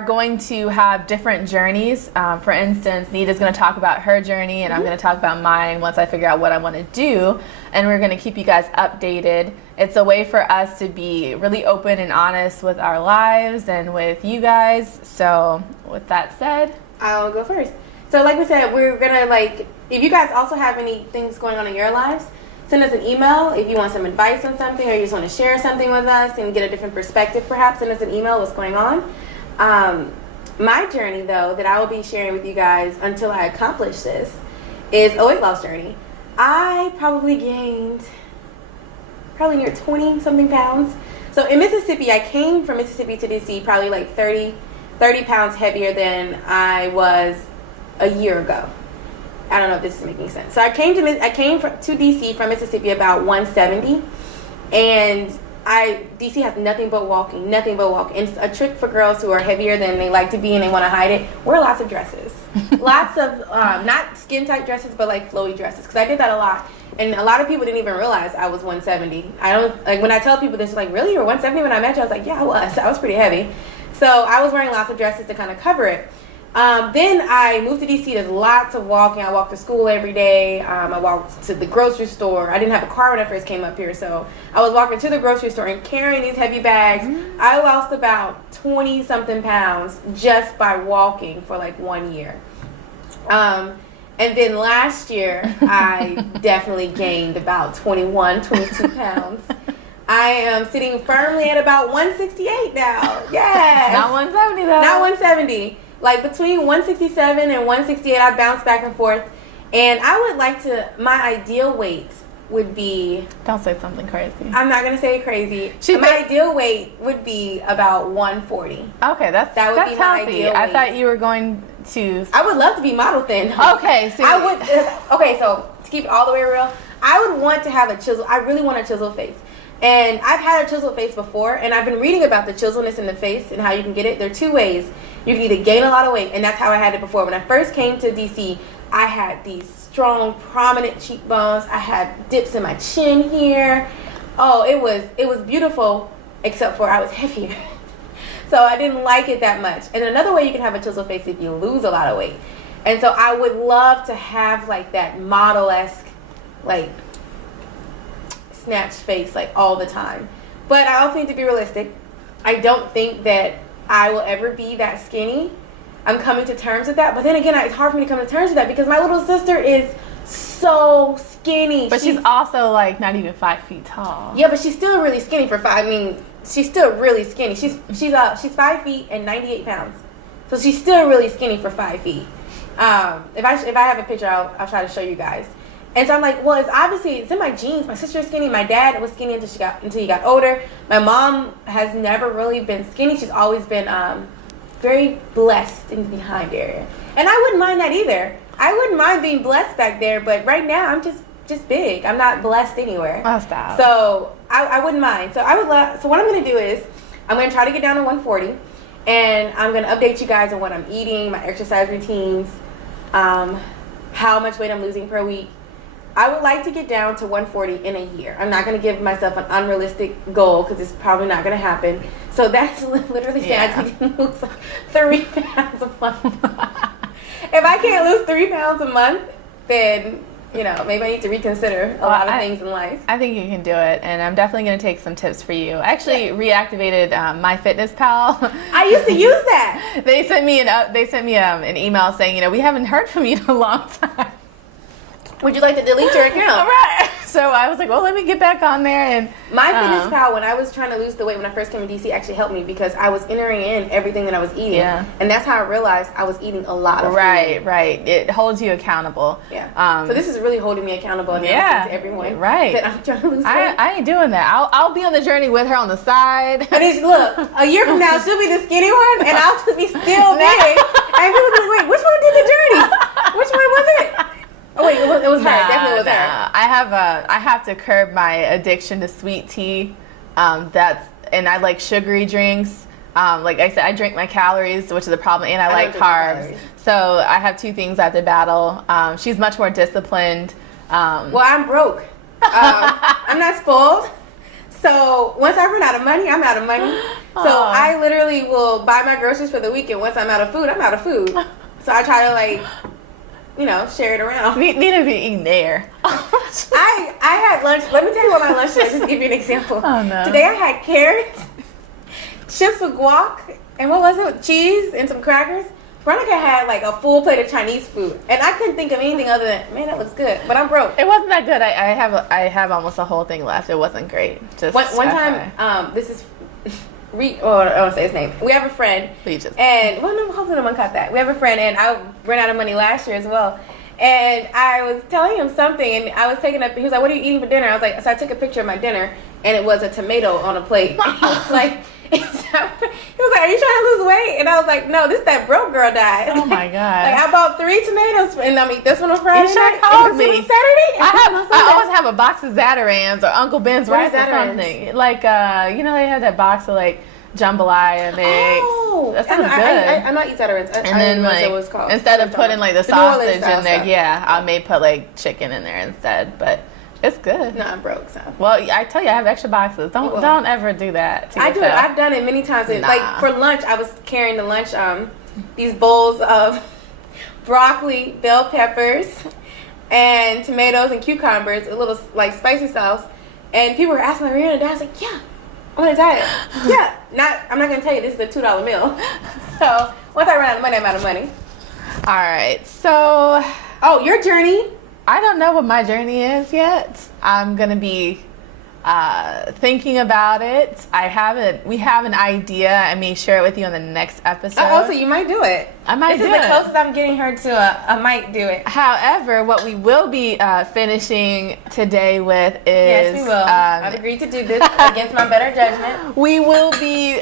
are going to have different journeys. For instance, Nita's going to talk about her journey, and I'm going to talk about mine once I figure out what I want to do. And we're going to keep you guys updated. It's a way for us to be really open and honest with our lives and with you guys. So with that said, I'll go first. So like we said, we're going to if you guys also have any things going on in your lives, send us an email if you want some advice on something or you just want to share something with us and get a different perspective perhaps. Send us an email what's going on. My journey, though, that I will be sharing with you guys until I accomplish this is a weight loss journey. I probably gained near 20-something pounds. So in Mississippi, I came from Mississippi to DC probably like 30 pounds heavier than I was a year ago. I don't know if this is making sense. So I came to DC from Mississippi about 170, and DC has nothing but walking. And it's a trick for girls who are heavier than they like to be and they want to hide it. Wear lots of dresses, lots of not skin tight dresses, but like flowy dresses. Because I did that a lot, and a lot of people didn't even realize I was 170. I don't like when I tell people this, like, really, you're 170? When I met you, I was like, yeah, I was pretty heavy. So I was wearing lots of dresses to kind of cover it. Then I moved to DC. There's lots of walking. I walked to school every day. I walked to the grocery store. I didn't have a car when I first came up here, so I was walking to the grocery store and carrying these heavy bags. I lost about 20-something pounds just by walking for like 1 year. And then last year, I definitely gained about 22 pounds. I am sitting firmly at about 168 now. Yes. Not 170 though. Not 170. Like between 167 and 168, I bounce back and forth. And I would like to, my ideal weight would be... Don't say something crazy. I'm not going to say crazy. My ideal weight would be about 140. Okay, that's my healthy. ideal I weight. thought you were going to... I would love to be model thin. Okay, so... So to keep it all the way real, I would want to have a chisel. I really want a chiseled face. And I've had a chiseled face before, and I've been reading about the chiselness in the face and how you can get it. There are two ways. You can either gain a lot of weight, and that's how I had it before. When I first came to DC, I had these strong, prominent cheekbones. I had dips in my chin here. Oh, it was beautiful, except for I was heavier. So I didn't like it that much. And another way you can have a chiseled face if you lose a lot of weight. And so I would love to have like that model-esque, like, snatched face like all the time. But I also need to be realistic. I don't think that I will ever be that skinny. I'm coming to terms with that. But then again, it's hard for me to come to terms with that because my little sister is so skinny. But she's also like not even 5 feet tall. Yeah, but she's still really skinny for five. I mean, she's still really skinny. She's 5 feet and 98 pounds. So she's still really skinny for 5 feet. If I have a picture, I'll try to show you guys. And so I'm like, well, it's in my genes. My sister's skinny. My dad was skinny until he got older. My mom has never really been skinny. She's always been very blessed in the behind area. And I wouldn't mind that either. I wouldn't mind being blessed back there. But right now, I'm just big. I'm not blessed anywhere. Oh, stop. So I wouldn't mind. So So what I'm going to do is I'm going to try to get down to 140. And I'm going to update you guys on what I'm eating, my exercise routines, how much weight I'm losing per week. I would like to get down to 140 in a year. I'm not going to give myself an unrealistic goal because it's probably not going to happen. So that's literally saying I need to lose like 3 pounds a month. If I can't lose 3 pounds a month, then, maybe I need to reconsider a lot of things in life. I think you can do it, and I'm definitely going to take some tips for you. I actually reactivated MyFitnessPal. I used to use that. They sent me an email saying, we haven't heard from you in a long time. Would you like to delete your account? All right. So I was like, well, let me get back on there. And MyFitnessPal, when I was trying to lose the weight when I first came to DC, actually helped me because I was entering in everything that I was eating. Yeah. And that's how I realized I was eating a lot of food. Right. It holds you accountable. Yeah. So this is really holding me accountable and to everyone. Right. That I'm trying to lose weight. I ain't doing that. I'll be on the journey with her on the side. And look, a year from now, she'll be the skinny one, and I'll just be still big. And people will be like, wait, which one did the journey? Which one was it? Oh wait, it was her. It definitely was her. I have to curb my addiction to sweet tea. And I like sugary drinks. Like I said, I drink my calories, which is a problem, and I like carbs. So I have two things I have to battle. She's much more disciplined. Well, I'm broke. I'm not spoiled. So once I run out of money, I'm out of money. So I literally will buy my groceries for the week, and once I'm out of food, I'm out of food. So I try to like, share it around. We need to be eating there. I had lunch. Let me tell you what my lunch was. Just to give you an example. Oh no. Today I had carrots, chips with guac, and what was it? Cheese and some crackers. Veronica had like a full plate of Chinese food, and I couldn't think of anything other than, man, that looks good. But I'm broke. It wasn't that good. I have almost a whole thing left. It wasn't great. Just one time, this is. I don't want to say his name. We have a friend, and hopefully no one caught that. We have a friend, and I ran out of money last year as well. And I was telling him something, and I was taking up. He was like, "What are you eating for dinner?" I was like, so I took a picture of my dinner, and it was a tomato on a plate. He was like, "Are you trying to lose weight?" And I was like, "No, this that broke girl died." Oh my god! Like I bought 3 tomatoes, and I mean this one on Friday. You should call me. Saturday. I always have a box of Zatarans or Uncle Ben's rice or something. Like they had that box of like jambalaya mix. Oh, that sounds good. I'm not eat Zatarans. And then like it was called. Instead of putting like the sausage in there, stuff. I may put like chicken in there instead. But it's good. No, I'm broke, so. Well, I tell you, I have extra boxes. Don't ever do that to yourself. I do it. I've done it many times. Nah. Like for lunch, I was carrying the lunch these bowls of broccoli, bell peppers, and tomatoes and cucumbers, a little like spicy sauce. And people were asking me, "Are you on a diet?" I was like, "Yeah, I'm on a diet." Yeah, I'm not gonna tell you this is a $2 meal. So once I run out of money, I'm out of money. All right. So, your journey. I don't know what my journey is yet. I'm gonna be thinking about it. We have an idea. I may share it with you on the next episode. Oh, so you might do it. I might do it. This is the closest I'm getting her to a might do it. However, what we will be finishing today with is... Yes, we will. I've agreed to do this against my better judgment. We will be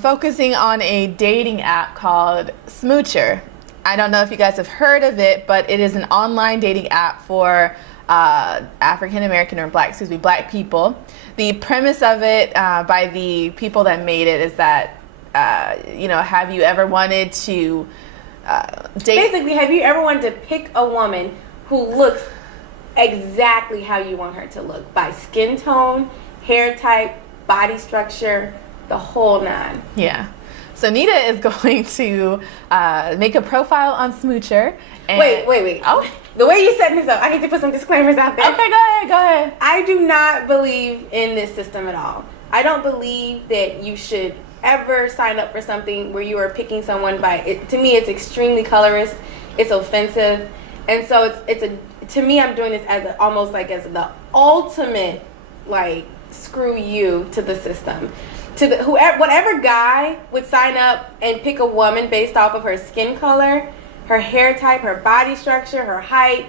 focusing on a dating app called Smoochr. I don't know if you guys have heard of it, but it is an online dating app for African American or black people. The premise of it by the people that made it is that, have you ever wanted to date? Basically, have you ever wanted to pick a woman who looks exactly how you want her to look? By skin tone, hair type, body structure, the whole 9. Yeah. So Nita is going to make a profile on Smoochr. And Wait. Oh. The way you set this up, I need to put some disclaimers out there. Okay, go ahead. I do not believe in this system at all. I don't believe that you should ever sign up for something where you are picking someone by it. To me, it's extremely colorist. It's offensive. And so to me, I'm doing this as almost like as the ultimate, like, screw you to the system. Whatever guy would sign up and pick a woman based off of her skin color, her hair type, her body structure, her height,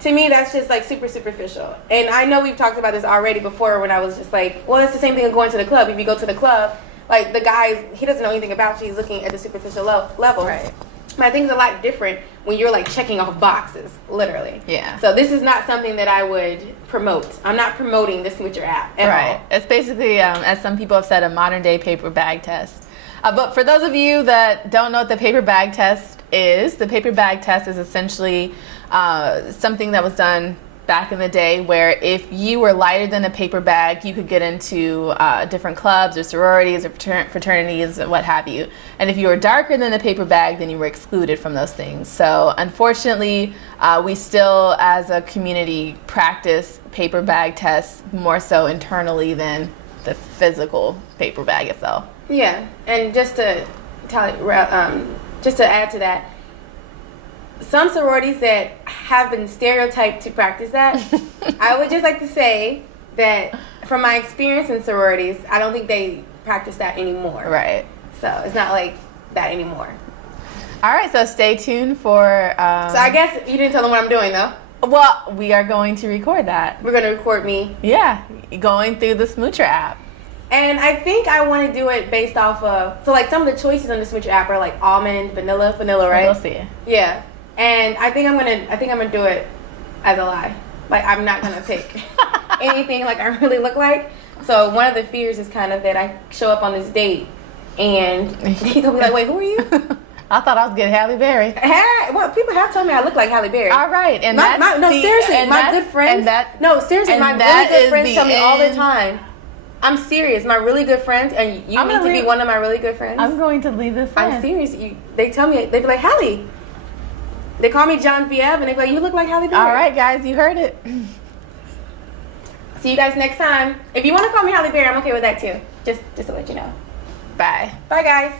to me that's just like super superficial. And I know we've talked about this already before when I was just like, well, it's the same thing as going to the club. If you go to the club, like the guy, he doesn't know anything about you. He's looking at the superficial level. Right. But I think it's a lot different when you're like checking off boxes, literally. Yeah. So this is not something that I would promote. I'm not promoting the Smoochr app at all. It's basically, as some people have said, a modern day paper bag test. But for those of you that don't know what the paper bag test is, the paper bag test is essentially something that was done back in the day where if you were lighter than a paper bag, you could get into different clubs or sororities or fraternities and what have you. And if you were darker than a paper bag, then you were excluded from those things. So unfortunately, we still as a community practice paper bag tests more so internally than the physical paper bag itself. Yeah, and just to add to that, some sororities that have been stereotyped to practice that, I would just like to say that from my experience in sororities, I don't think they practice that anymore. Right. So it's not like that anymore. All right, so stay tuned for... so I guess you didn't tell them what I'm doing, though. Well, we are going to record that. We're going to record me. Yeah, going through the Smoochr app. And I think I want to do it based off of... So, like, some of the choices on the Smoochr app are, like, almond, vanilla, right? We'll see. Yeah. And I think I'm gonna do it as a lie. Like, I'm not gonna pick anything like I really look like. So one of the fears is kind of that I show up on this date and they'll be like, "Wait, who are you?" I thought I was getting Halle Berry. Well, people have told me I look like Halle Berry. All right, and seriously, my good friends. My really good friends tell me all the time. I'm serious. My really good friends, and you need to be one of my really good friends. I'm going to leave this in. I'm serious. They tell me, they be like, Halle. They call me John Vieb, and they be like, you look like Halle Berry. All right, guys, you heard it. See you guys next time. If you want to call me Halle Berry, I'm okay with that too. Just to let you know. Bye. Bye, guys.